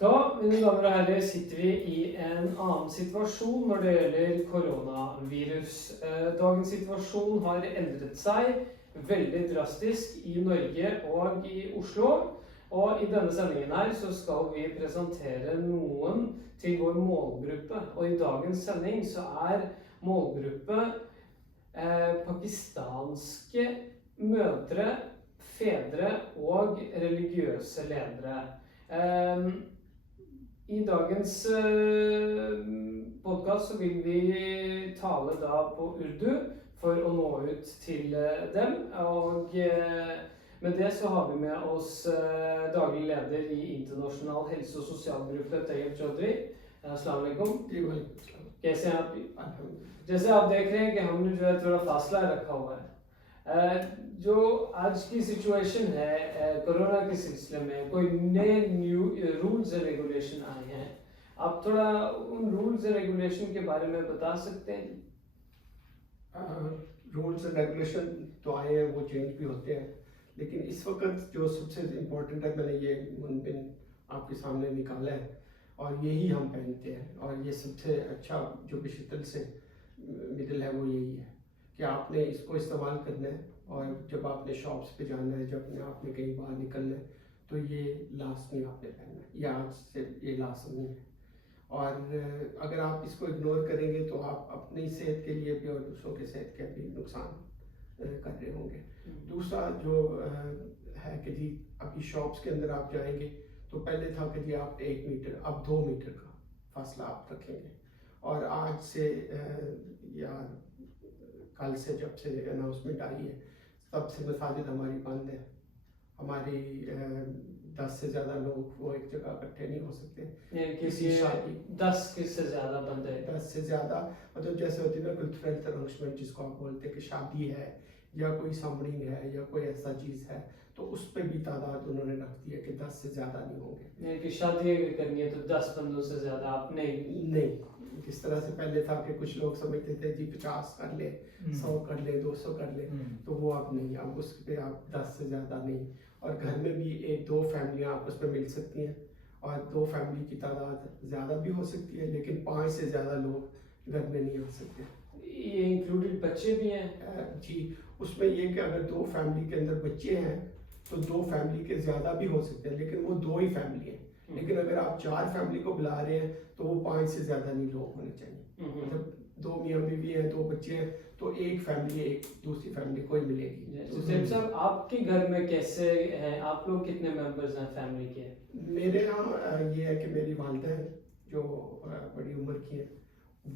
Da, mine damer og herrer, sitter vi i en annen situasjon når det gjelder koronavirus. Dagens situasjon har endret seg veldig drastisk i Norge og i Oslo. Og i denne sendingen her så skal vi presentere noen til vår målgruppe. Og i dagens sending så er målgruppe pakistanske mødre, fedre og religiøse ledere. I dagens podcast så vil vi tale da på urdu for å nå ut til dem, og med det så har vi med oss daglig leder i Internasjonal helse- og sosialgruppe, Tayyib Chaudhry. Assalamu alaikum. जैसे आप देख रहे हैं कि हमने जो है थोड़ा फासला रखा हुआ है। जो आज की सिचुएशन है कोरोना के सिलसिले में कोई नए न्यू रूल्स एंड रेगुलेशन आए हैं, आप थोड़ा उन रूल्स एंड रेगुलेशन के बारे में बता सकते हैं? रूल्स एंड रेगुलेशन तो आए हैं, वो चेंज भी होते हैं, लेकिन इस वक्त जो सबसे इम्पोर्टेंट है, मैंने ये मुनबिन आपके सामने निकाला है और यही हम पहनते हैं, और ये सबसे अच्छा जो डिजिटल से मिडल है वो यही है कि आपने इसको इस्तेमाल करना है, और जब आपने शॉप्स पे जाना है, जब आपने कहीं बाहर निकलना है, तो ये लास्ट नहीं आपने पहनना है, ये आज से ये लास्ट नहीं है। और अगर आप इसको इग्नोर करेंगे तो आप अपनी सेहत के लिए भी और दूसरों के सेहत के भी नुकसान कर रहे होंगे। दूसरा जो है कि जी अभी शॉप्स के अंदर आप जाएंगे तो पहले था कि जी आप 1 मीटर, अब 2 मीटर का फासला आप रखेंगे, और आज से या कल से जब से अनाउंसमेंट आई है तब से मसाजिद हमारी बंद है। हमारी 10 से ज़्यादा लोग वो एक जगह इकट्ठे नहीं हो सकते। किसी शादी 10 से ज़्यादा बंद है। 10 से ज़्यादा मतलब जैसे होती है ना कल्चरल अरेंजमेंट जिसको आप बोलते हैं कि शादी है या कोई समरिंग है या कोई ऐसा चीज़ है, तो उस पर भी तादाद उन्होंने रख दी है कि 10 से ज़्यादा नहीं होंगे। कि शादी अगर करनी है तो 10 बंदों से ज़्यादा आप नहीं। किस तरह से पहले था कि कुछ लोग समझते थे जी 50 कर ले, 100 कर ले, 200 कर ले, तो वो अब नहीं, अब उस पर आप 10 से ज़्यादा नहीं। और घर में भी 1-2 फैमिलियाँ आपस में मिल सकती हैं, और 2 फैमिली की तादाद ज़्यादा भी हो सकती है, लेकिन 5 से ज़्यादा लोग घर में नहीं आ सकते। ये इंक्लूडेड बच्चे भी हैं? जी, उसमें ये कि अगर 2 फैमिली के अंदर बच्चे हैं तो 2 फैमिली के ज़्यादा भी हो सकते हैं, लेकिन वो 2 ही फैमिली हैं। लेकिन अगर आप 4 फैमिली को बुला रहे हैं तो वो 5 से ज़्यादा नहीं लोग होने चाहिए। मतलब 2 मियाँ बीवी हैं, 2 बच्चे हैं, तो एक फैमिली, एक दूसरी फैमिली कोई मिलेगी। तो साहब आपके घर में कैसे हैं, आप लोग कितने मेंबर्स हैं फैमिली के? मेरे यहाँ ये है कि मेरी वालिदा हैं जो बड़ी उम्र की हैं,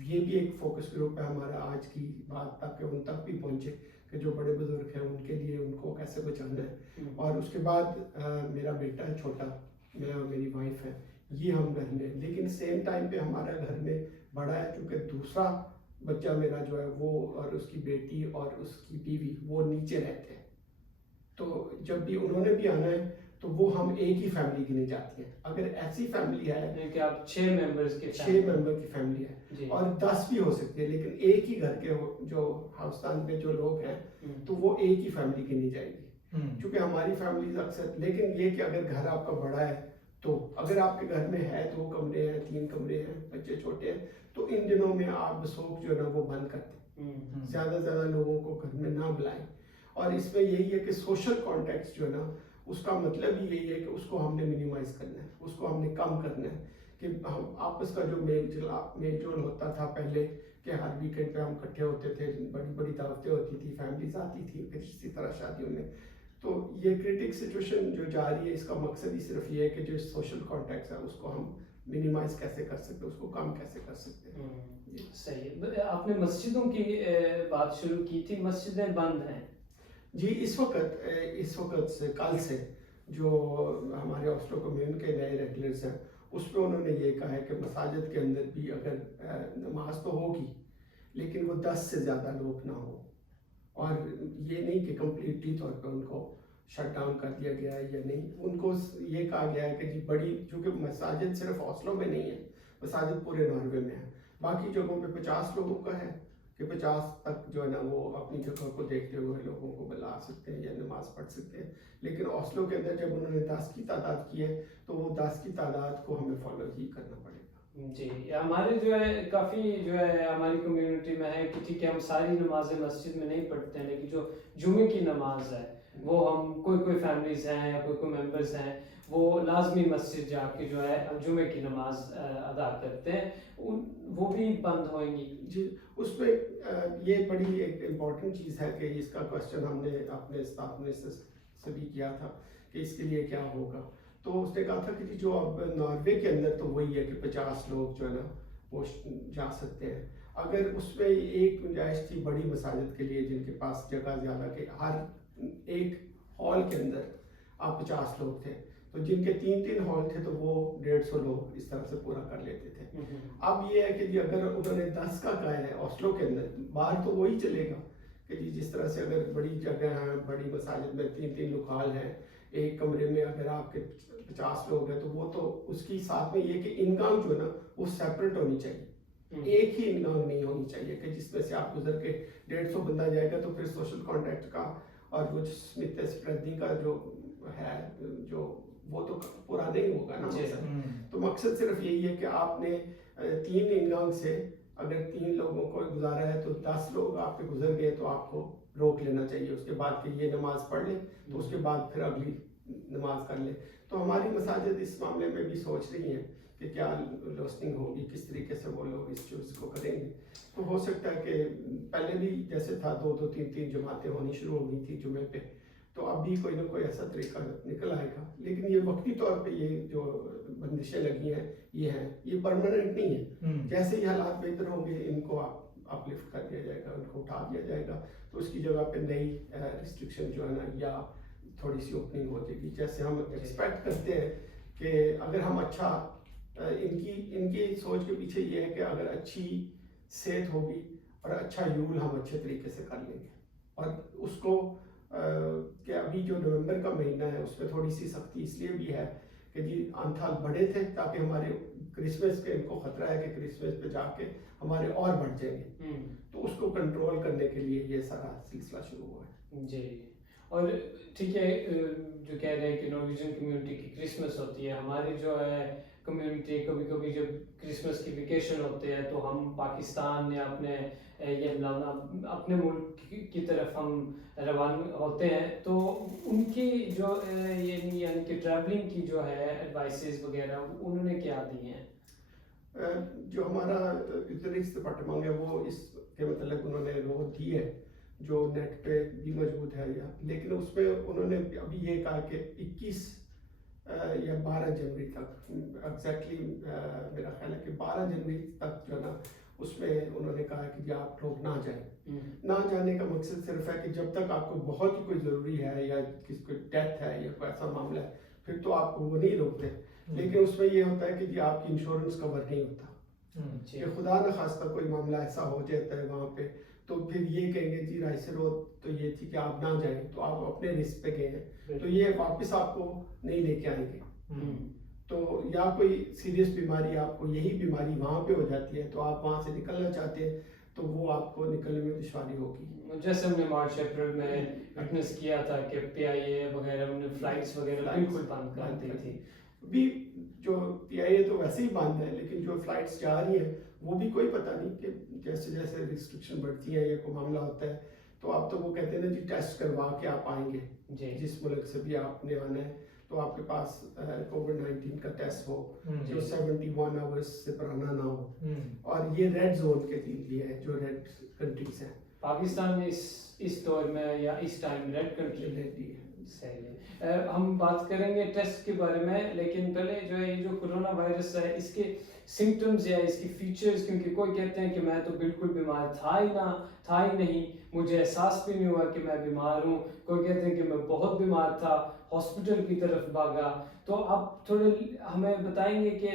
ये भी एक फोकस ग्रुप है हमारा आज की बात तक उन तक भी पहुँचे कि जो बड़े बुजुर्ग हैं उनके लिए उनको कैसे बचाना है। और उसके बाद मेरा बेटा है छोटा, मैं और मेरी वाइफ है, ये हम घर में, लेकिन सेम टाइम पे हमारा घर में बड़ा है क्योंकि दूसरा बच्चा मेरा जो है वो और उसकी बेटी और उसकी बीवी वो नीचे रहते हैं, तो जब भी उन्होंने भी आना है तो वो हम एक ही फैमिली गिनी जाती है। अगर ऐसी फैमिली है कि आप 6 मेंबर्स के 6 मेंबर की फैमिली है और 10 भी हो सकती है, लेकिन एक ही घर के जो हाउसतान में जो लोग हैं तो वो एक ही फैमिली गिनी जाएगी। क्योंकि हमारी फैमिली अक्सर, लेकिन ये कि अगर घर आपका बड़ा है तो अगर आपके घर में है 2 कमरे हैं, 3 कमरे हैं, बच्चे छोटे हैं, तो इन दिनों में आप बसोक जो है ना वो बंद कर दें, ज़्यादा लोगों को घर में ना बुलाएं। और इसमें यही है कि सोशल कॉन्टेक्ट जो है ना उसका मतलब ही यही है कि उसको हमने मिनिमाइज करना है, उसको हमने कम करना है, कि हम आपस का जो मेल जोल होता था पहले कि हर वीकेंड पे हम इकट्ठे होते थे, बड़ी दावतें होती थी, फैमिलीज आती थी, फिर इसी तरह शादियों में। तो ये क्रिटिक सिचुएशन जो जा रही है इसका मकसद ही सिर्फ ये है कि जो सोशल कॉन्टेक्ट है उसको हम मिनिमाइज कैसे कर सकते हैं, उसको कम कैसे कर सकते हैं। सही है। आपने मस्जिदों की बात शुरू की थी, मस्जिदें बंद हैं जी इस वक्त से कल से जो हमारे ऑस्लो कम्यून के नए रेगुलर्स हैं उस पर उन्होंने ये कहा है कि मसाजिद के अंदर भी अगर नमाज तो होगी लेकिन वो 10 से ज़्यादा लोग ना हो, और ये नहीं कि कम्प्लीटली तौर पे उनको शट डाउन कर दिया गया है या नहीं, उनको ये कहा गया है कि जी बड़ी, क्योंकि मसाजिद सिर्फ ऑस्लो में नहीं है, मसाजिद पूरे नॉर्वे में है, बाकी जगहों पे 50 लोगों का है, کہ 50 تک جو ہے نا وہ اپنی جگہ کو دیکھتے ہوئے لوگوں کو بلا سکتے ہیں یا نماز پڑھ سکتے ہیں. لیکن اوسلو کے اندر جب انہوں نے 10 کی تعداد کی ہے تو وہ 10 کی تعداد کو ہمیں فالو ہی کرنا پڑے گا. جی ہمارے جو ہے کافی جو ہے ہماری کمیونٹی میں ہے کہ ٹھیک ہے ہم ساری نمازیں مسجد میں نہیں پڑھتے ہیں، لیکن جو جمعے کی نماز ہے وہ ہم کوئی فیملیز ہیں یا کوئی ممبرز ہیں وہ لازمی مسجد جا کے جو ہے جمعے کی نماز ادا کرتے ہیں، وہ بھی بند ہوئیں گی. جی اس میں یہ بڑی ایک امپورٹنٹ چیز ہے کہ اس کا کوشچن ہم نے اپنے اسٹاف منسٹر سے بھی کیا تھا کہ اس کے لیے کیا ہوگا. تو اس نے کہا تھا کہ جو اب ناروے کے اندر تو وہی ہے کہ 50 لوگ جو ہے نا وہ جا سکتے ہیں. اگر اس میں ایک گنجائش تھی بڑی مساجد کے لیے جن کے پاس جگہ زیادہ کہ ہر ایک ہال کے اندر آپ 50 لوگ تھے، تو جن کے 3 ہال تھے تو وہ 150 لوگ اس طرح سے پورا کر لیتے تھے. اب یہ ہے کہ جی اگر انہوں نے 10 کا کہا ہے اوسلو کے اندر، باہر تو وہی چلے گا کہ جی جس طرح سے اگر بڑی جگہ ہیں بڑی مساجد میں 3 لوکال ہیں، ایک کمرے میں اگر آپ کے 50 لوگ ہیں تو وہ تو اس کی ساتھ میں یہ کہ انکم جو ہے نا وہ سیپریٹ ہونی چاہیے. ایک ہی انکم نہیں ہونی چاہیے کہ جس میں سے آپ گزر کے 150 بندہ جائے گا تو پھر سوشل کانٹیکٹ کا اور وہ اسمتھ اسپریڈنگ کا جو ہے جو وہ تو پورا نہیں ہوگا نا. تو مقصد صرف یہی ہے کہ آپ نے 3 انکم سے اگر 3 لوگوں کو گزارا ہے تو 10 لوگ آپ کے گزر گئے تو آپ کو روک لینا چاہیے اس کے بعد کہ یہ نماز پڑھ لیں تو اس کے بعد پھر اگلی نماز کر لیں. تو ہماری مساجد اس معاملے میں بھی سوچ رہی ہیں کہ کیا لوسننگ ہوگی، کس طریقے سے وہ لوگ اس چیز کو کریں گے. تو ہو سکتا ہے کہ پہلے بھی جیسے تھا 2 3 جماعتیں ہونی شروع ہو گئی تھی جمعے پہ، تو اب بھی کوئی نہ کوئی ایسا طریقہ نکل آئے گا. لیکن یہ وقتی طور پہ یہ جو بندشیں لگی ہیں یہ پرماننٹ نہیں ہے. جیسے ہی حالات بہتر ہوں گے ان کو اپ لفٹ کر دیا جائے گا، ان کو اٹھا دیا جائے گا، تو اس کی جگہ پہ نئی ریسٹرکشن جو ہے نا یا تھوڑی سی اوپننگ ہو جائے گی. جیسے ہم ایکسپیکٹ کرتے ہیں کہ اگر ہم اچھا ان کی سوچ کے پیچھے یہ ہے کہ اگر اچھی صحت ہوگی اور اچھا یول ہم اچھے طریقے سے کر لیں گے. اور اس کو کہ ابھی جو نومبر کا مہینہ ہے اس میں تھوڑی سی سختی اس لیے بھی ہے کہ جی امتحان بڑے تھے تاکہ ہمارے کرسمس کے ان کو خطرہ ہے کہ کرسمس پہ جا کے ہمارے اور بڑھ جائیں گے، تو اس کو کنٹرول کرنے کے لیے یہ سارا سلسلہ شروع ہوا ہے. جی اور ٹھیک ہے جو کہہ رہے ہیں کہ نارویجن کمیونٹی کی کرسمس ہوتی ہے، ہماری جو ہے کمیونٹی کبھی کبھی جب کرسمس کی ویکیشن ہوتے ہیں تو ہم پاکستان یا اپنے ملک کی طرف ہم روانہ ہوتے ہیں، تو ان کی جو یعنی کہ ٹریولنگ کی جو ہے ایڈوائسز وغیرہ انہوں نے کیا دی ہیں؟ جو ہمارا ریلیجس ڈپارٹمنٹ ہے وہ اس کے متعلق انہوں نے نوٹ دی ہے جو نیٹ پہ بھی موجود ہے لیکن اس میں انہوں نے ابھی یہ کہا کہ 21 یا 12 جنوری تک ایگزیکٹلی میرا خیال ہے کہ 12 جنوری تک جو ہے نا اس میں انہوں نے کہا کہ آپ لوگ نہ جائیں. نہ جانے کا مقصد صرف ہے کہ جب تک آپ کو بہت ہی کوئی ضروری ہے یا کسی کو ڈیتھ ہے یا کوئی ایسا معاملہ ہے پھر تو آپ کو وہ نہیں روکتے. لیکن اس میں یہ ہوتا ہے کہ جی آپ کی انشورنس کور نہیں ہوتا کہ خدا نخواستہ کوئی معاملہ ایسا ہو جاتا ہے وہاں پہ تو پھر یہ کہیں گے جی رائے سے روڈ تو یہ تھی کہ آپ نہ جائیں تو آپ اپنے رسک پہ گئے ہیں تو یہ واپس آپ کو نہیں لے کے آئیں گے. تو یا کوئی سیریس بیماری آپ کو یہی بیماری وہاں پہ ہو جاتی ہے تو آپ وہاں سے نکلنا چاہتے ہیں تو وہ آپ کو نکلنے میں دشواری ہوگی. جیسے ہم نے مارچ اپریل میں وٹنس کیا تھا کہ پی آئی اے وغیرہ انہوں نے فلائٹس وغیرہ بالکل بند کر دی تھی. بھی جو پی آئی اے تو ویسے ہی بند ہے لیکن جو فلائٹس جا رہی ہیں وہ بھی کوئی پتہ نہیں کہ جیسے جیسے ریسٹرکشن بڑھتی ہے یا کوئی معاملہ ہوتا ہے تو اب تو وہ کہتے ہیں نا جی ٹیسٹ کروا کے آپ آئیں گے. جس ملک سے بھی آپ نے آنا ہے تو آپ کے پاس کووڈ-19 کا ٹیسٹ ہو جو 71 آورس سے پرانا نہ ہو. اور یہ ریڈ زون کے لیے ہے جو ریڈ کنٹریز ہیں. پاکستان میں اس دور میں یا اس ٹائم ریڈ کنٹری رہتی ہے. صحیح ہے. ہم بات کریں گے ٹیسٹ کے بارے میں لیکن پہلے جو ہے یہ جو کرونا وائرس ہے اس کے سمٹمز یا اس کی فیچرز، کیونکہ کوئی کہتے ہیں کہ میں تو بالکل بیمار تھا ہی نہیں، مجھے احساس بھی نہیں ہوا کہ میں بیمار ہوں. کوئی کہتے ہیں کہ میں بہت بیمار تھا، ہاسپٹل کی طرف بھاگا. تو آپ تھوڑے ہمیں بتائیں گے کہ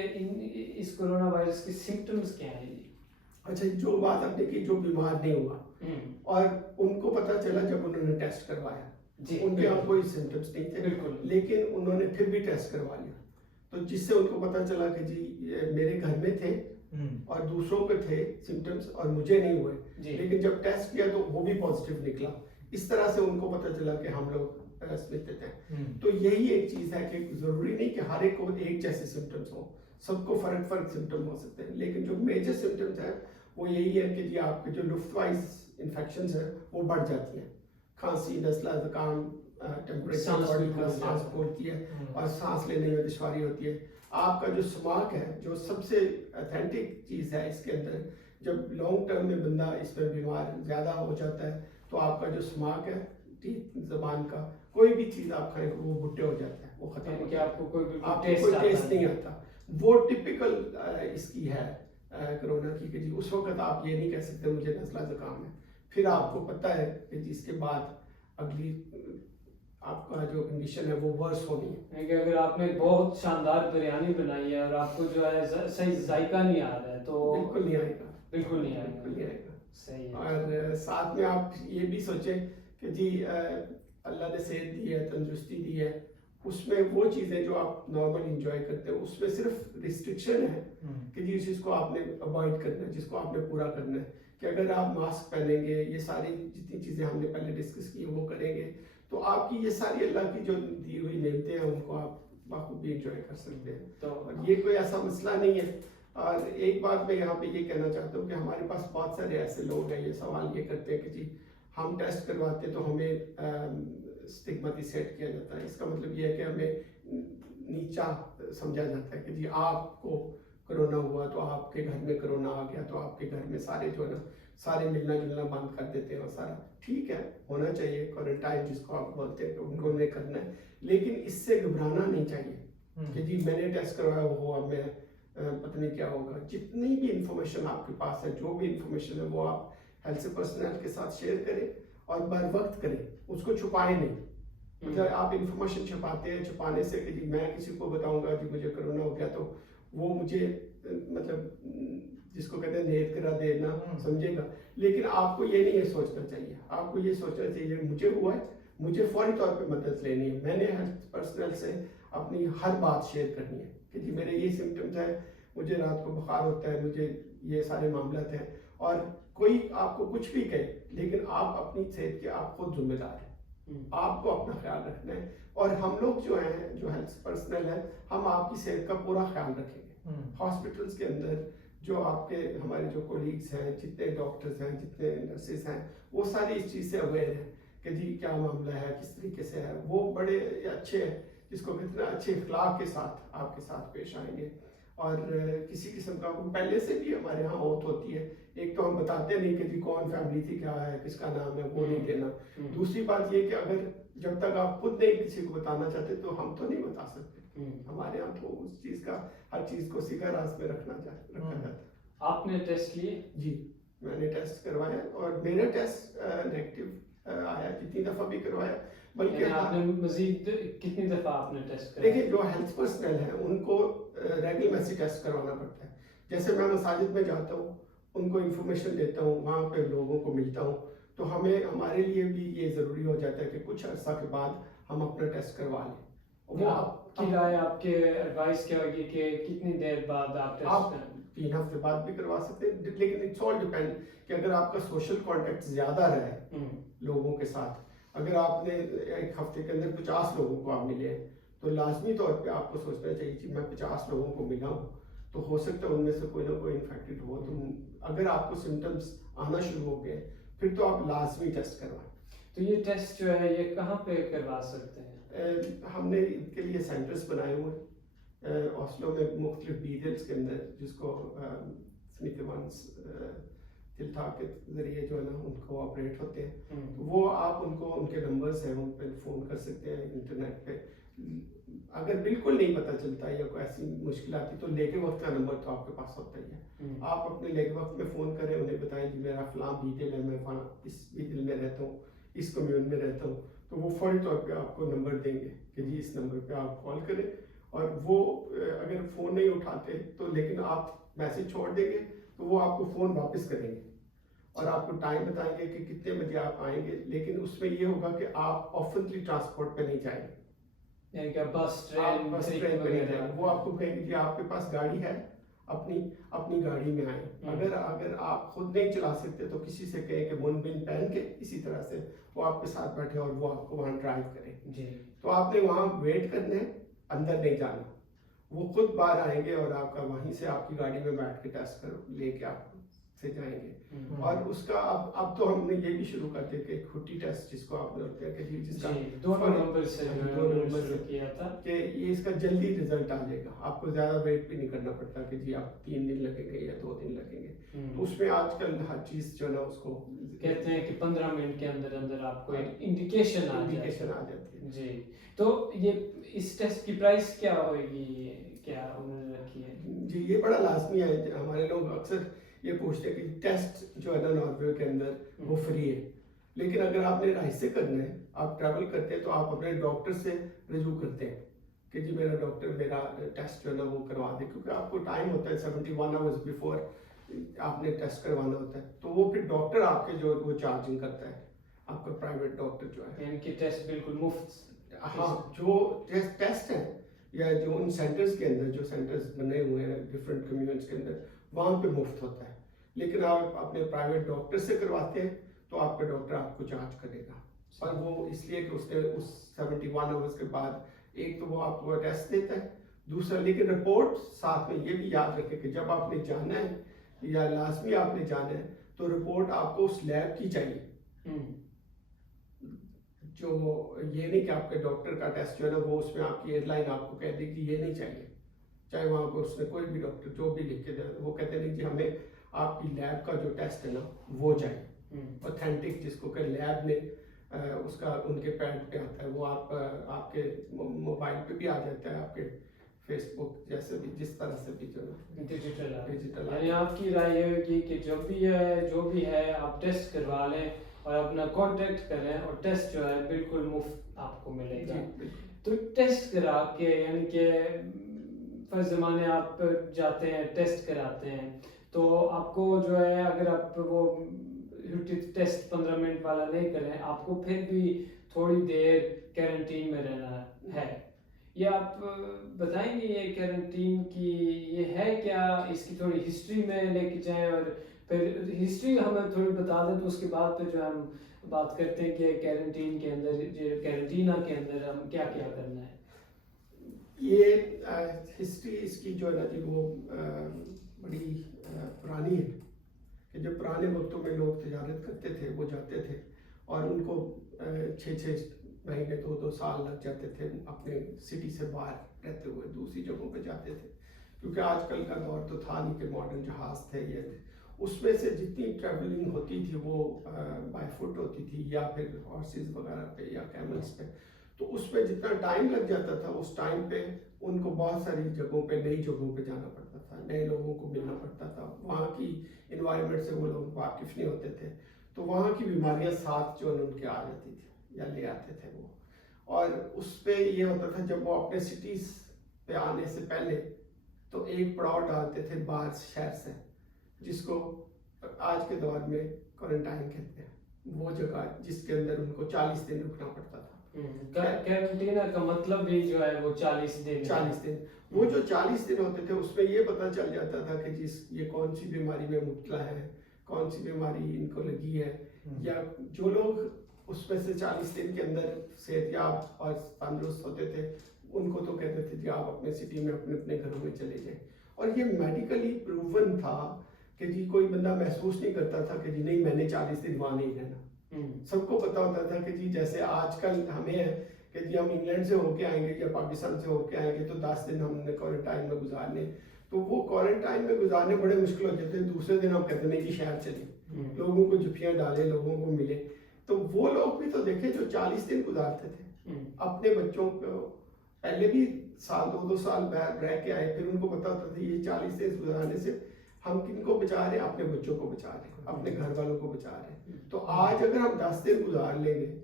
اس کرونا وائرس کے سمٹمز کیا ہیں؟ اچھا جو بات آپ نے کی جو بیمار نہیں ہوا اور ان کو پتہ چلا جب انہوں نے ٹیسٹ کروایا ان کے کوئی سمٹمز نہیں تھے لیکن انہوں نے پھر بھی ٹیسٹ کروا لیا تو جس سے ان کو پتہ چلا کہ جی میرے گھر میں تھے और दूसरों के थे सिम्टम्स और मुझे नहीं हुए, जी लेकिन जब टेस्ट किया तो वो भी पॉजिटिव निकला। इस तरह से उनको पता चला कि हम लोग स्मिथित हैं। तो यही एक चीज़ है कि ज़रूरी नहीं कि हर एक को एक जैसे सिम्टम्स हो, सबको फर्क फर्क सिम्टम हो सकते हैं, लेकिन जो मेजर सिम्टम्स हैं वो यही है कि जी आपके जो लुफ्ट वाइज इन्फेक्शंस हैं वो बढ़ जाती हैं, खांसी, नज़ला, ज़ुकाम, टेम्परेचर, बॉडी का सांस फूलती है और सांस लेने में दुश्वारी होती है। आपका जो स्मार्क है, जो सबसे ऑथेंटिक चीज़ है इसके अंदर, जब लॉन्ग टर्म में बंदा इसमें बीमार ज़्यादा हो जाता है तो आपका जो स्मार्क है टीथ ज़बान का, कोई भी चीज़ आप खाएं वो बुढ़े हो जाता है, वो खत्म हो जाता है, आपको कोई टेस्ट नहीं आता। वो टिपिकल इसकी है कोरोना की, कि जी उस वक्त आप ये नहीं कह सकते मुझे नज़ला ज़ुकाम है, फिर आपको पता है कि जिसके बाद अगली आपका जो कंडीशन है वो वर्स होनी है। कि अगर आपने बहुत शानदार बिरयानी बनाई है और आपको जो है सही जायका नहीं आ रहा है तो बिल्कुल नहीं आएगा, बिल्कुल नहीं आएगा, बिल्कुल नहीं आएगा। सही है। और साथ में आप ये भी सोचें कि जी अल्लाह ने सेहत दी है, तंदुरुस्ती दी है, उसमें वो चीज़ें जो आप नॉर्मल इंजॉय करते हो उसमें सिर्फ रिस्ट्रिक्शन है कि जी जिसको आपने अवॉइड करना है, जिसको आपने पूरा करना है, कि अगर आप मास्क पहनेंगे, ये सारी जितनी चीज़ें हमने पहले डिस्कस की वो करेंगे, तो आपकी ये सारी अल्लाह की जो दी हुई नेमतें हैं उनको आप बाखूबी इंजॉय कर सकते हैं। तो और ये कोई ऐसा मसला नहीं है। और एक बात मैं यहाँ पे ये कहना चाहता हूँ कि हमारे पास बहुत सारे ऐसे लोग हैं, ये सवाल ये करते हैं कि जी हम टेस्ट करवाते तो हमें स्टिग्मेटिसेट किया जाता है। इसका मतलब ये है कि हमें नीचा समझा जाता है कि जी आपको कोरोना हुआ तो आपके घर में कोरोना आ गया तो आपके घर में सारे जो है ना सारे मिलना जुलना बंद कर देते हैं। और सारा ठीक है, होना चाहिए क्वारंटाइन जिसको आप बोलते हैं उन्होंने करना है, लेकिन इससे घबराना नहीं चाहिए कि जी मैंने टेस्ट करवाया वो अब मैं पता नहीं क्या होगा। जितनी भी इंफॉर्मेशन आपके पास है, जो भी इंफॉर्मेशन है वो आप हेल्थ से पर्सनल के साथ शेयर करें और बर वक्त करें, उसको छुपाएं नहीं। मतलब आप इंफॉर्मेशन छुपाते हैं, छुपाने से कि जी मैं किसी को बताऊंगा जी मुझे कोरोना हो गया तो वो मुझे मतलब जिसको कहते हैं नेत करा देना समझेगा, लेकिन आपको ये नहीं सोचना चाहिए। आपको ये सोचना चाहिए मुझे हुआ है, मुझे फौरी तौर पे मदद लेनी है, मैंने हेल्थ पर्सनल से अपनी हर बात शेयर करनी है कि जी मेरे ये सिम्टम्स हैं, मुझे रात को बुखार होता है, मुझे ये सारे मामला हैं। और कोई आपको कुछ भी कहे, लेकिन आप अपनी सेहत के आप खुद जिम्मेदार हैं, आपको अपना ख्याल रखना है। और हम लोग जो हैं, जो हेल्थ पर्सनल है, हम आपकी सेहत का पूरा ख्याल रखेंगे। हॉस्पिटल्स के अंदर जो आपके हमारे जो कोलीग्स हैं, जितने डॉक्टर्स हैं, जितने नर्सेज हैं, वो सारी इस चीज़ से अवेयर हैं कि जी क्या मामला है, किस तरीके से है। वो बड़े अच्छे जिसको कितना अच्छे इखलाक के साथ आपके साथ पेश आएंगे। और किसी किस्म का पहले से भी हमारे यहाँ औत होती है। एक तो हम बताते नहीं कि जी कौन फैमिली थी, क्या है, किसका नाम है, वो नहीं देना। दूसरी बात ये कि अगर जब तक आप खुद नहीं किसी को बताना चाहते तो हम तो नहीं बता सकते। हमारे यहाँ तो उस चीज़ का हर चीज़ को सिगा राज में रखा जाता है। आपने टेस्ट लिए? जी मैंने टेस्ट करवाया और मेरा टेस्ट नेगेटिव आया, जितनी दफ़ा भी करवाया। बल्कि आपने मजीद कितनी दफ़ा आपने टेस्ट कराया? देखिए जो हेल्थ पर्सनल है उनको रेगुलर मैसी टेस्ट करवाना पड़ता है। जैसे मैं मसाजिद में जाता हूँ, उनको इन्फॉर्मेशन देता हूँ, वहाँ पे लोगों को मिलता हूँ, तो हमें हमारे लिए भी ये ज़रूरी हो जाता है कि कुछ अर्सा के बाद हम अपना टेस्ट करवा लें। वो आपकी राय, आपके एडवाइस क्या होगी कि कितनी देर बाद आप टेस्ट करें? 3 हफ्ते बाद भी करवा सकते हैं, लेकिन इट्स ऑल डिपेंड कि अगर आपका सोशल कॉन्टेक्ट ज़्यादा रहा है लोगों के साथ, अगर आपने एक हफ्ते के अंदर 50 लोगों को आप मिले तो लाजमी तौर पे आपको सोचना चाहिए कि मैं 50 लोगों को मिला हूँ तो हो सकता है उनमें से कोई ना कोई इन्फेक्टेड हो। तो अगर आपको सिम्टम्स आना शुरू हो गए फिर तो आप लाजमी टेस्ट करवाएं। तो ये टेस्ट जो है ये कहाँ पे करवा सकते हैं? हमने इनके लिए सेंटर्स बनाए हुए हैं ऑस्लो में, मुख्तलिफ बीडल्स के अंदर, जिसको स्मिथवान्स तिल्था के जरिए जो है ना उनको ऑपरेट होते हैं। तो वो आप उनको उनके नंबर्स हैं, उन पर फ़ोन कर सकते हैं इंटरनेट पे। अगर बिल्कुल नहीं पता चलता या कोई ऐसी मुश्किल आती तो लेके वक्त का नंबर तो आपके पास होता ही है। आप अपने लेके वक्त में फ़ोन करें, उन्हें बताएं कि मेरा फलां बीडल है, मैं वहाँ इस बीडल में रहता हूँ, इस कम्यून में रहता हूँ, तो वो फौरी तौर पे आपको नंबर देंगे कि जी इस नंबर पे आप कॉल करें। और वो अगर फ़ोन नहीं उठाते तो लेकिन आप मैसेज छोड़ देंगे तो वो आपको फ़ोन वापस करेंगे और आपको टाइम बताएंगे कि कितने बजे आप आएंगे। लेकिन उसमें ये होगा कि आप ऑफनली ट्रांसपोर्ट पे नहीं जाएंगे, यानी कि बस ट्रेन पे नहीं जाएंगे। वो आपको कहेंगे कि आपके पास गाड़ी है, اپنی گاڑی میں آئیں. اگر آپ خود نہیں چلا سکتے تو کسی سے کہیں کہ منبن پہن کے اسی طرح سے وہ آپ کے ساتھ بیٹھے اور وہ آپ کو وہاں ڈرائیو کریں. تو آپ نے وہاں ویٹ کرنا ہے, اندر نہیں جانا. وہ خود باہر آئیں گے اور آپ کا وہیں سے آپ کی گاڑی میں بیٹھ کے ٹیسٹ لے کے آپ سے جائیں گے. اور اس کا اب تو ہم نے یہ بھی شروع کر دیا کہ کھٹی ٹیسٹ جس کو آپ بولتے ہیں کہ جس کا 2 نومبر سے شروع کیا تھا کہ یہ اس کا جلدی رزلٹ آ جائے گا. آپ کو زیادہ ویٹ بھی نہیں کرنا پڑتا کہ جی آپ 3 دن لگیں گے یا 2 دن لگیں گے. تو اس میں آج کل ہر چیز جو ہے نا اس کو کہتے ہیں کہ 15 منٹ کے اندر اندر آپ کو انڈیکیشن آ جاتی ہے. جی, تو یہ اس ٹیسٹ کی پرائس کیا ہوئے گی, کیا انہوں نے رکھی ہے؟ جی یہ بڑا لازمی ہے. ہمارے لوگ اکثر یہ پوچھتے ہیں کہ ٹیسٹ جو ہے نا ناروے کے اندر وہ فری ہے, لیکن اگر آپ نے رائے سے کرنا ہے, آپ ٹریول کرتے ہیں تو آپ اپنے ڈاکٹر سے رجوع کرتے ہیں کہ جی میرا ڈاکٹر میرا ٹیسٹ جو ہے نا وہ کروا دے, کیونکہ آپ کو ٹائم ہوتا ہے 71 آورز بیفور آپ نے ٹیسٹ کروانا ہوتا ہے. تو وہ پھر ڈاکٹر آپ کے جو وہ چارجنگ کرتا ہے, آپ کا پرائیویٹ ڈاکٹر جو ہے. یعنی کہ ٹیسٹ بالکل مفت. ہاں, جو ٹیسٹ ہیں یا جو ان سینٹرز کے اندر جو سینٹرز بنے ہوئے ہیں ڈفرینٹ کمیونٹیز کے اندر وہاں پہ مفت ہوتا ہے. لیکن آپ اپنے پرائیویٹ ڈاکٹر سے کرواتے ہیں تو آپ کا ڈاکٹر آپ کو چارج کرے گا. اور وہ اس لیے کہ اس نے اس 71 آورز کے بعد ایک تو وہ آپ کو ٹیسٹ دیتا ہے, دوسرا لیکن رپورٹ ساتھ میں یہ بھی یاد رکھے کہ جب آپ نے جانا ہے یا لازمی آپ نے جانا ہے تو رپورٹ آپ کو اس لیب کی چاہیے. جو یہ نہیں کہ آپ کے ڈاکٹر کا ٹیسٹ جو ہے نا وہ اس میں آپ کی ایئر لائن آپ کو کہہ دے کہ یہ نہیں چاہیے, چاہے وہاں پہ اس نے کوئی بھی ڈاکٹر جو بھی لکھ کے دے وہ کہتے نہیں جی ہمیں آپ کی لیب کا جو ٹیسٹ ہے نا وہ چاہیے اوتھینٹک, جس کو کہ لیب نے اس کا ان کے پیڈ پہ آتا ہے, وہ آپ کے موبائل پہ بھی آ جاتا ہے, آپ کے فیس بک جیسے بھی جس طرح سے بھی جو ہے ڈیجیٹل. یعنی آپ کی رائے یہ ہوگی کہ جو بھی ہے آپ ٹیسٹ کروا لیں اور اپنا کانٹیکٹ کریں اور ٹیسٹ جو ہے بالکل مفت آپ کو ملے گا. تو ٹیسٹ کرا کے یعنی کہ فرض زمانے آپ جاتے ہیں ٹیسٹ کراتے ہیں تو آپ کو جو ہے اگر آپ وہ ٹیسٹ 15 منٹ والا نہیں کریں آپ کو پھر بھی تھوڑی دیر کوارنٹین میں رہنا ہے. یہ آپ بتائیں گے یہ کوارنٹین کی یہ ہے کیا, اس کی تھوڑی ہسٹری میں لے کے جائیں اور پھر ہسٹری ہمیں تھوڑی بتا دیں تو اس کے بعد پھر جو ہم بات کرتے ہیں کہ کوارنٹین کے اندر کوارنٹینا کے اندر ہم کیا کیا کرنا ہے. یہ ہسٹری اس کی جو ہے نا جی وہ بڑی پرانی ہے کہ جب پرانے وقتوں میں لوگ تجارت کرتے تھے وہ جاتے تھے اور ان کو 6 مہینے 2 سال لگ جاتے تھے اپنے سٹی سے باہر رہتے ہوئے دوسری جگہوں پہ جاتے تھے, کیونکہ آج کل کا دور تو تھا نہیں کہ ماڈرن جہاز تھے. یہ اس میں سے جتنی ٹریولنگ ہوتی تھی وہ بائی فٹ ہوتی تھی یا پھر ہارسز وغیرہ پہ یا کیملز پہ, تو اس میں جتنا ٹائم لگ جاتا تھا اس ٹائم پہ ان کو بہت ساری جگہوں پہ نئی جگہوں پہ جانا پڑتا تھا, نئے لوگوں کو ملنا پڑتا تھا, وہاں کی انوائرمنٹ سے وہ لوگ واقف نہیں ہوتے تھے, تو وہاں کی بیماریاں ساتھ جو ان کے آ جاتی تھی یا لے آتے تھے وہ. اور اس پہ یہ ہوتا تھا جب وہ اپنے سٹیز پہ آنے سے پہلے تو ایک پڑاؤ ڈالتے تھے باہر شہر سے, جس کو آج کے دور میں کوارنٹائن کہتے ہیں, وہ جگہ جس کے اندر ان کو 40 دن رکنا پڑتا تھا. کوارنٹینا کا مطلب بھی جو ہے وہ 40 دن. وہ جو 40 دن ہوتے تھے اس میں یہ پتہ چل جاتا تھا کہ یہ کون سی بیماری میں مبتلا ہے, کون سی بیماری ان کو لگی ہے, یا جو لوگ اس میں سے 40 دن کے اندر صحت یاب اور تندرست ہوتے تھے ان کو تو کہتے تھے کہ آپ اپنے سٹی میں اپنے گھروں میں چلے جائیں. اور یہ میڈیکلی پروون تھا کہ جی کوئی بندہ محسوس نہیں کرتا تھا کہ جی نہیں میں نے 40 دن وہاں نہیں رہنا. سب کو پتا ہوتا تھا کہ جی جیسے آج کل ہمیں ہے کہ جی ہم انگلینڈ سے ہو کے آئیں گے یا پاکستان سے ہو کے آئیں گے تو 10 دن ہم نے کوارنٹائن میں گزارنے, تو وہ کوارنٹائن میں گزارنے بڑے مشکل ہو جاتے ہیں. دوسرے دن ہم کہتے ہیں کہ شہر چلیں, لوگوں کو جھپیاں ڈالیں, لوگوں کو ملے. تو وہ لوگ بھی تو دیکھیں جو 40 دن گزارتے تھے اپنے بچوں کو, پہلے بھی 2 سال رہ کے آئے, پھر ان کو پتا ہوتا تھا یہ 40 دن گزارنے سے ہم کن کو بچا رہے ہیں, اپنے بچوں کو بچا رہے ہیں, اپنے گھر والوں کو بچا رہے ہیں. تو آج اگر ہم 10 دن گزار لیں گے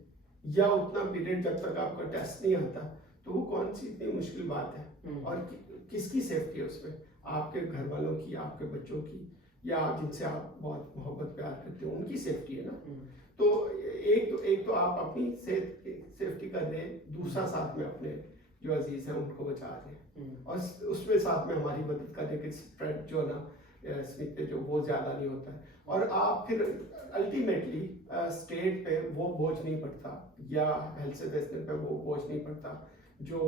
یا اتنا پیریڈ جب تک آپ کا ٹیسٹ نہیں آتا تو وہ کون سی اتنی مشکل بات ہے, اور کس کی سیفٹی ہے اس میں, آپ کے گھر والوں کی, آپ کے بچوں کی, یا جن سے آپ بہت محبت پیار کرتے ہو ان کی سیفٹی ہے نا. تو ایک تو آپ اپنی صحت کی سیفٹی کر رہے ہیں, دوسرا ساتھ میں اپنے जो अजीज़ हैं उनको बचा रहे हैं, और उसमें साथ में हमारी मदद करें कि स्प्रेड जो है ना स्मिथ पे जो वो ज़्यादा नहीं होता है, और आप फिर अल्टीमेटली स्टेट पे वो बोझ नहीं पड़ता या हेल्थ सर्विस पे वो बोझ नहीं पड़ता जो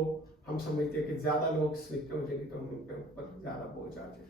हम समझते हैं कि ज़्यादा लोग स्मिथ हो जाएंगे तो हम पे ऊपर ज़्यादा बोझ आ जाए।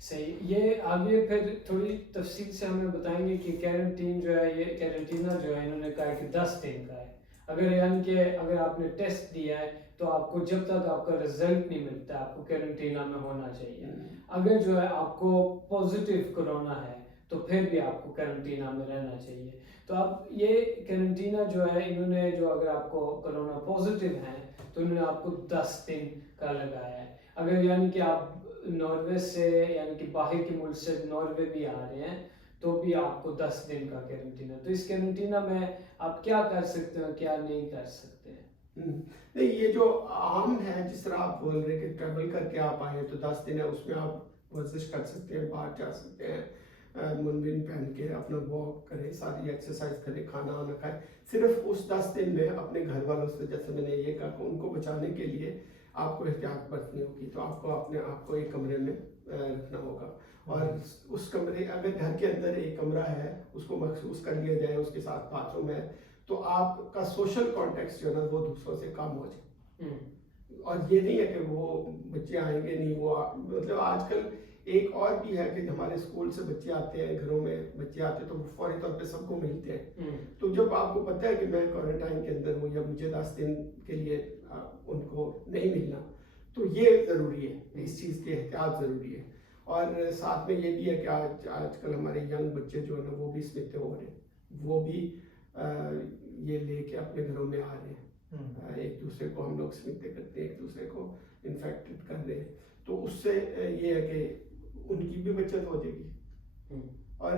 सही, ये आगे फिर थोड़ी तफसील से हमें बताएंगे कि कैरेंटीन जो है, ये कैरेंटीना जो है इन्होंने कहा है कि 10 दिन का है। अगर यानी कि अगर आपने टेस्ट दिया है तो आपको जब तक आपका रिजल्ट नहीं मिलता आपको कैरेंटीना में होना चाहिए। अगर जो है आपको पॉजिटिव कोरोना है तो फिर भी आपको कैरेंटीना में रहना चाहिए। तो अब ये कैरेंटीना जो है इन्होंने जो अगर आपको कोरोना पॉजिटिव है तो इन्होंने आपको 10 दिन का लगाया है। अगर यानी कि आप नॉर्वे से यानी कि बाहर के मुल्क से नॉर्वे भी आ रहे हैं तो भी आपको 10 दिन का कैरेंटीना। तो इस कैरेंटीना में आप क्या कर सकते हो क्या नहीं कर सकते हैं? नहीं, ये जो आम है जिस तरह आप बोल रहे हैं कि ट्रैवल करके आप आए तो 10 दिन है, उसमें आप वर्जिश कर सकते हैं, बाहर जा सकते हैं, मुनबिन पहन के अपना वॉक करें, सारी एक्सरसाइज करें, खाना वाना खाएं। सिर्फ उस 10 दिन में अपने घर वालों से, जैसे मैंने ये कहा, उनको बचाने के लिए आपको एहतियात बरतनी होगी। तो आपको अपने आप को एक कमरे में रखना होगा, और उस कमरे, अगर घर के अंदर एक कमरा है उसको मखसूस कर लिया जाए, उसके साथ बाथरूम है, तो आपका सोशल कॉन्टेक्ट जो है ना वो दूसरों से कम हो जाए। और ये नहीं है कि वो बच्चे आएंगे नहीं, वो मतलब आजकल एक और भी है कि हमारे स्कूल से बच्चे आते हैं, घरों में बच्चे आते हैं तो वो फौरी तौर पे सबको मिलते हैं। तो जब आपको पता है कि मैं क्वारंटाइन के अंदर हूँ या मुझे 10 दिन के लिए उनको नहीं मिलना, तो ये ज़रूरी है, इस चीज़ की एहतियात ज़रूरी है। और साथ में ये भी है कि आजकल हमारे यंग बच्चे जो है ना वो भी स्मिथ हो रहे हैं, वो भी ये लेके अपने घरों में आ रहे हैं, एक दूसरे को हम लोग स्मिथ करते हैं, एक दूसरे को इन्फेक्टेड कर रहे हैं। तो उससे ये है कि उनकी भी बचत हो जाएगी। और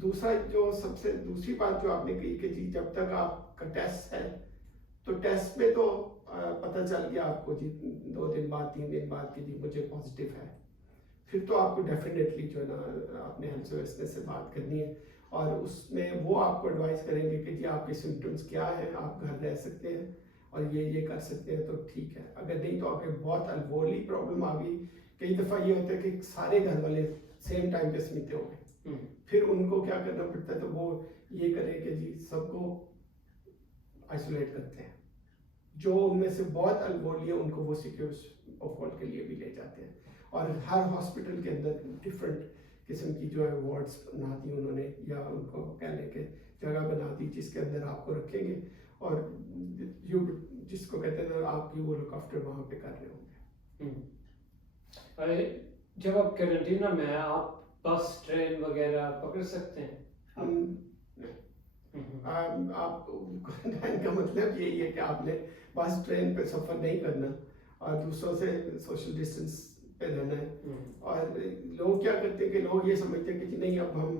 दूसरा जो सबसे दूसरी बात जो आपने कही कि जी जब तक आपका टेस्ट है तो टेस्ट में तो पता चल गया आपको जी 2 दिन बाद 3 दिन बाद कि जी मुझे पॉजिटिव है, फिर तो आपको डेफिनेटली जो है ना अपने हेल्थ सर्विस से बात करनी है, और उसमें वो आपको एडवाइस करेंगे कि जी आपके सिम्टम्स क्या हैं, आप घर रह सकते हैं और ये कर सकते हैं तो ठीक है। अगर नहीं तो आपके बहुत अनहोली प्रॉब्लम आ गई, कई दफ़ा ये होता है कि सारे घर वाले सेम टाइम पे स्मिथ हो गए, फिर उनको क्या करना पड़ता है, तो वो ये करें कि जी सबको आइसोलेट करते हैं, जो उनमें से बहुत अनहोली है उनको वो सिक्योर ऑफ के लिए भी ले जाते हैं, और हर हॉस्पिटल के अंदर डिफरेंट किस्म की जो है वार्ड्स बना दी उन्होंने, या उनको कहने के जगह बना दी जिसके अंदर आपको रखेंगे, और यू जिसको कहते हैं आपकी वो लुक आफ्टर वहाँ पे कर रहे होंगे। जब आप कैरेंटीना में हैं आप बस ट्रेन वगैरह पकड़ सकते हैं? आप क्वारंटाइन का मतलब यही है कि आपने बस ट्रेन पे सफ़र नहीं करना और दूसरों से सोशल डिस्टेंस पे रहना है। और लोग क्या करते हैं कि लोग ये समझते हैं कि नहीं अब हम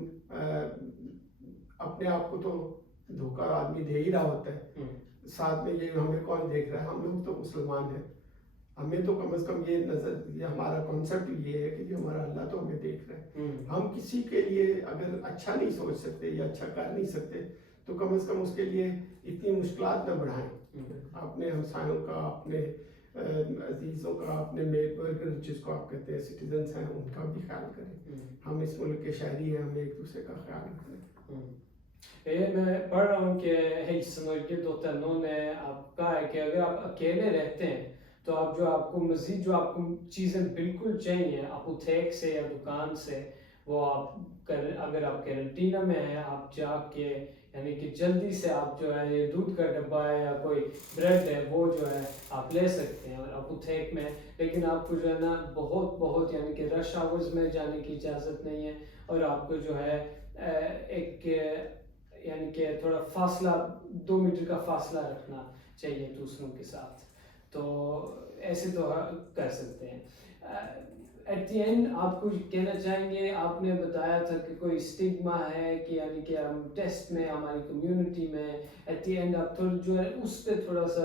अपने आप को तो धोखा आदमी दे ही रहा होता है, साथ में ये हमें कौन देख रहा है, हम लोग तो मुसलमान हैं, हमें तो कम से कम ये नजर, ये हमारा कॉन्सेप्ट ये है कि हमारा अल्लाह तो हमें देख रहा है। हम किसी के लिए अगर अच्छा नहीं सोच सकते या अच्छा कर नहीं सकते तो कम से कम उसके लिए इतनी मुश्किलात न बढ़ाएं। अपने हमसायों का, अपने अजीज़ों का, अपने नेबर जिसको आप कहते हैं सिटीजन्स हैं, उनका भी ख्याल करें। हम इस मुल्क के शहरी हैं, हमें एक दूसरे का ख्याल रखना है। मैं पढ़ रहा हूँ कि helsnorge.no ने आपका है कि अगर आप अकेले रहते हैं तो आप जो आपको मज़ीद जो आपको चीज़ें बिल्कुल चाहिए अपोथेक से या दुकान से, वो आप अगर आप कैरेंटीना में हैं आप जाके यानी कि जल्दी से आप जो है ये दूध का डब्बा है या कोई ब्रेड है वो जो है आप ले सकते हैं और अपोथेक में। लेकिन आपको जो है ना बहुत यानी कि रश आवर्स में जाने की इजाज़त नहीं है, और आपको जो है एक यानी कि थोड़ा फासला 2 मीटर का फासला रखना चाहिए दूसरों के साथ। तो ऐसे तो कर सकते हैं। एट द एंड आप कुछ कहना चाहेंगे? आपने बताया था कि कोई स्टिग्मा है कि यानी कि हम टेस्ट में हमारी कम्युनिटी में, एट द एंड आप थोड़ा जो है उस पर थोड़ा सा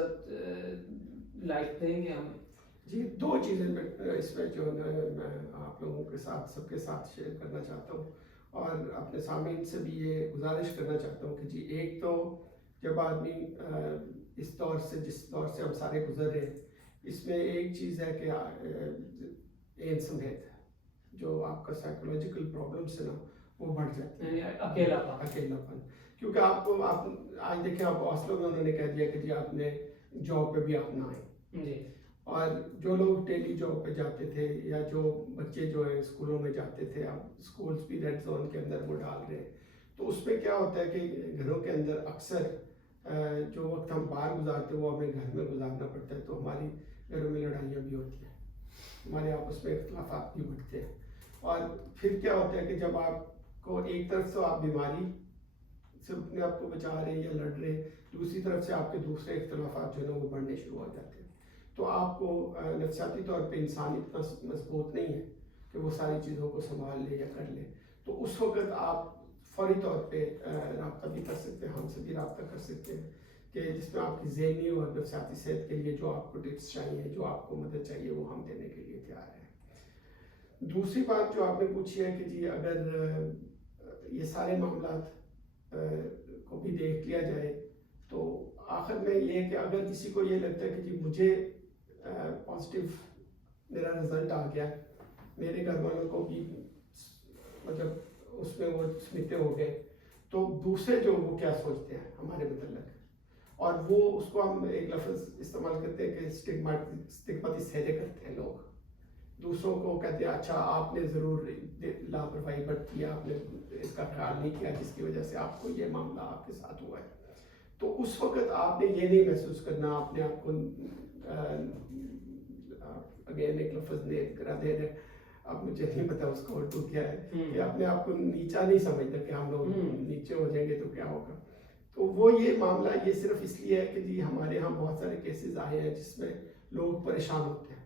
लाइट देंगे हमें? जी 2 चीज़ें इसमें जो है मैं आप लोगों के साथ सबके साथ शेयर करना चाहता हूँ, और अपने सामीन से भी ये गुजारिश करना चाहता हूँ कि जी एक तो जब आदमी इस दौर से जिस दौर से हम सारे गुजर रहे हैं, इसमें एक चीज़ है कि एनसमहेत जो आपका साइकोलॉजिकल प्रॉब्लम्स है ना वो बढ़ जाते हैं, अकेलापन। क्योंकि आप आज देखिए, आप ऑस्लो में उन्होंने कह दिया कि जी आपने जॉब पे भी आप ना आए, और जो लोग डेली जॉब पे जाते थे या जो बच्चे जो है स्कूलों में जाते थे, आप स्कूल्स भी रेड जोन के अंदर वो डाल रहे हैं, तो उसमें क्या होता है कि घरों के अंदर अक्सर जो वक्त हम बाहर गुजारते हैं वो हमें घर में गुजारना पड़ता है, तो हमारी घरों में लड़ाइयाँ भी होती हैं, हमारे आपस में इख्तलाफात भी बढ़ते हैं। और फिर क्या होता है कि जब आपको एक तरफ से आप बीमारी से अपने आप को बचा रहे हैं या लड़ रहे हैं, दूसरी तरफ से आपके दूसरे इख्तलाफात जो है ना वो बढ़ने शुरू हो जाते हैं, तो आपको नफसियाती तौर पे इंसान इतना मजबूत नहीं है कि वो सारी चीज़ों को संभाल ले या कर ले। तो उस वक्त आप फौरी तौर पे रब्ता भी कर सकते हैं, हमसे भी रब्ता कर सकते हैं कि जिसमें आपकी ज़हनी और नफसियाती सेहत के लिए जो आपको टिप्स चाहिए, जो आपको मदद चाहिए, वो हम देने के लिए तैयार हैं। दूसरी बात जो आपने पूछी है कि जी अगर ये सारे मामलात को भी देख लिया जाए, तो आखिर में ये कि अगर किसी को ये लगता है कि जी मुझे पॉजिटिव मेरा रिज़ल्ट आ गया, मेरे घर वालों को भी मतलब उसमें वो स्मिते हो गए, तो दूसरे जो वो क्या सोचते हैं हमारे मतलब, और वो उसको हम एक लफ्ज़ इस्तेमाल करते हैं कि स्टिग्माटिसेट करते हैं लोग, दूसरों को कहते हैं अच्छा आपने ज़रूर लापरवाही बरती, आपने इसका ख्याल नहीं किया जिसकी वजह से आपको ये मामला आपके साथ हुआ है। तो उस वक्त आपने ये नहीं महसूस करना अपने आप को अगेन एक लफ्ज़ ने करा दे रहे, अब मुझे नहीं पता उसका उर्दू क्या है, कि अपने आप को नीचा नहीं समझना कि हम लोग नीचे हो जाएंगे तो क्या होगा। तो वो ये मामला ये सिर्फ इसलिए है कि जी हमारे यहाँ बहुत सारे केसेस आए हैं जिसमें लोग परेशान होते हैं,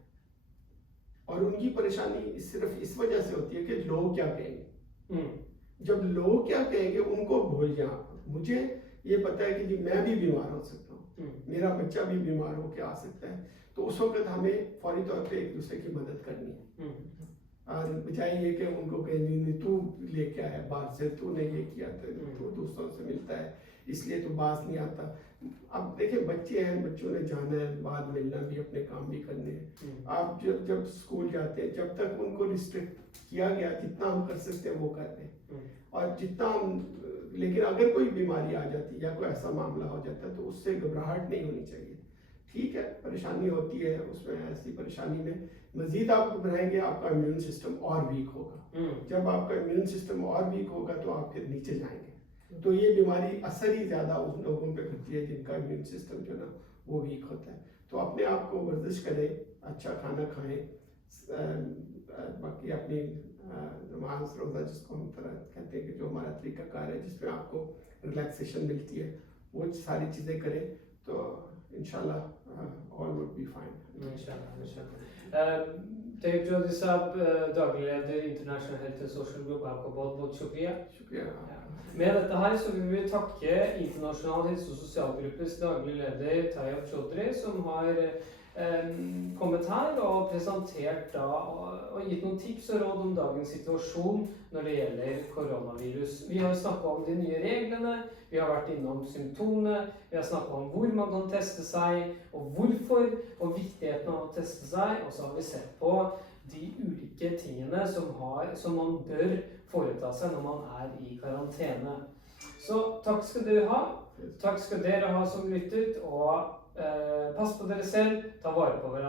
और उनकी परेशानी सिर्फ इस वजह से होती है कि लोग क्या कहेंगे। जब लोग क्या कहेंगे उनको भूल जाए, मुझे ये पता है कि जी मैं भी बीमार हो सकता हूँ, मेरा बच्चा भी बीमार होकर आ सकता है, तो उस वक्त हमें फौरी तौर पे एक दूसरे की मदद करनी है, और बजाय ये कि उनको कहें तू लेके आया बाहर से, तूने ये किया, तो दूसरों से मिलता है इसलिए तो बात नहीं आता। अब देखिए बच्चे हैं, बच्चों ने जाना है, बाद मिलना भी, अपने काम भी करने हैं। आप जब स्कूल जाते हैं, जब तक उनको रिस्ट्रिक्ट किया गया जितना हम कर सकते हैं वो कर रहे, और जितना हम, लेकिन अगर कोई बीमारी आ जाती है या कोई ऐसा मामला हो जाता है तो उससे घबराहट नहीं होनी चाहिए। ठीक है, परेशानी होती है, उसमें ऐसी परेशानी में मजीद आप घबराएंगे, आपका इम्यून सिस्टम और वीक होगा। जब आपका इम्यून सिस्टम और वीक होगा तो आप फिर नीचे जाएंगे, तो ये बीमारी असर ही ज़्यादा उन लोगों पे करती है जिनका इम्यून सिस्टम जो ना वो वीक होता है। तो अपने आप को वर्जिश करें, अच्छा खाना खाएं, बाकी अपनी नमाज रोज़ा जिसको हम तरह कहते हैं कि जो हमारा तरीक़ाकार है जिसमें आपको रिलैक्सेशन मिलती है, वो सारी चीज़ें करें तो इंशाल्लाह ऑल वुड बी फाइन। इंशाल्लाह। तैयब चौधरी साहब, daglig leder International Health and Social Group, आपका बहुत बहुत शुक्रिया। Med dette her så vil vi takke Internasjonal helse- og sosialgruppes daglig leder Tayyab Chaudhry, som har kommet her og presentert da, og gitt noen tips og råd om dagens situasjon når det gjelder koronavirus. Vi har snakket om de nye reglene, vi har vært innom symptomene, vi har snakket om hvor man kan teste seg, og hvorfor, og viktigheten av å teste seg, og så har vi sett på de ulike tingene som man bør foreta seg når man er i karantene. Så takk skal du ha. Takk skal dere ha som lyttet, og pass på dere selv, ta vare på hverandre.